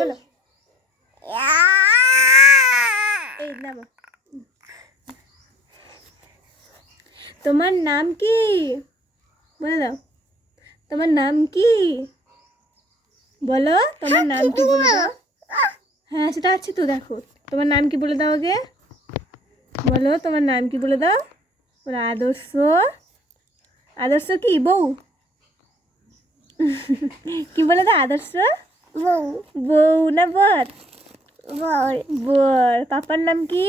বলো এই নামো। তোমার নাম কি বলে দাও, তোমার নাম কি বলো, তোমার নাম কি বলে দাও। হ্যাঁ সেটা আছে তো, দেখো তোমার নাম কি বলে দাও আগে, বলো তোমার নাম কি বলে দাও। বলো আদর্শ। আদর্শ কি বউ? কি বলে দাও আদর্শ? বউ। বউ না বর? বর। বর। পাপার নাম কি?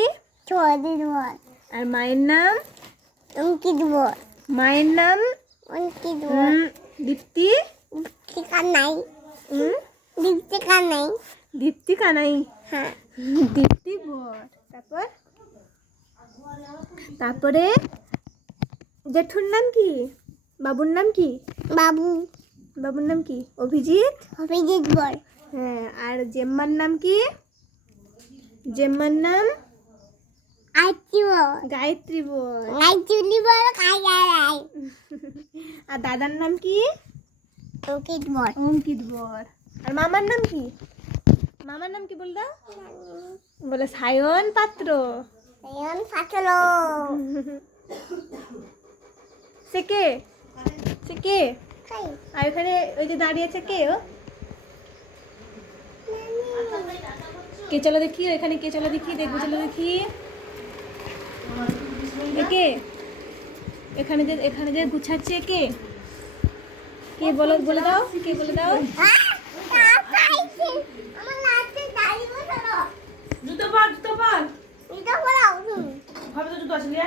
ছোয়াদির বর। আর মায়ের নাম? অঙ্কিত বর। মায়ের নাম? অঙ্কিত বর। দীপ্তি। দীপ্তি কানাই। দীপ্তি কানাই। দীপ্তি কানাই। হ্যাঁ। দীপ্তি বর। তারপর তারপরে জেঠুর নাম কি? বাবুর নাম কি? বাবু। বাবুর নাম কি? অভিজিৎ। অভিজিৎ বর। হ্যাঁ। আর জেম্মার নাম কি? জেম্মার নাম? গায়ত্রী বর। গায়ত্রী বর। গায়ত্রী বর খাই। আর দাদার নাম কি? অঙ্কিত বর। অঙ্কিত বর। আর মামার নাম কি? মামার নাম কি বল দাও। বলে সায়ন পাত্র। সায়ন পাতলো। সে কে? সে কে? খাই। আর ওখানে ওই যে দাঁড়িয়ে আছে কে ও? কে চলো দেখি, এখানে কে চলো দেখি, দেখবো চলো দেখি। কে? এখানে যে গুছাচ্ছে কে? কে বলো, বলে দাও কে বলে দাও। আমার লাস্টে দাড়ি বসালো। জুতো পর এটা বলাও। ভাবে তো জুতো আসলে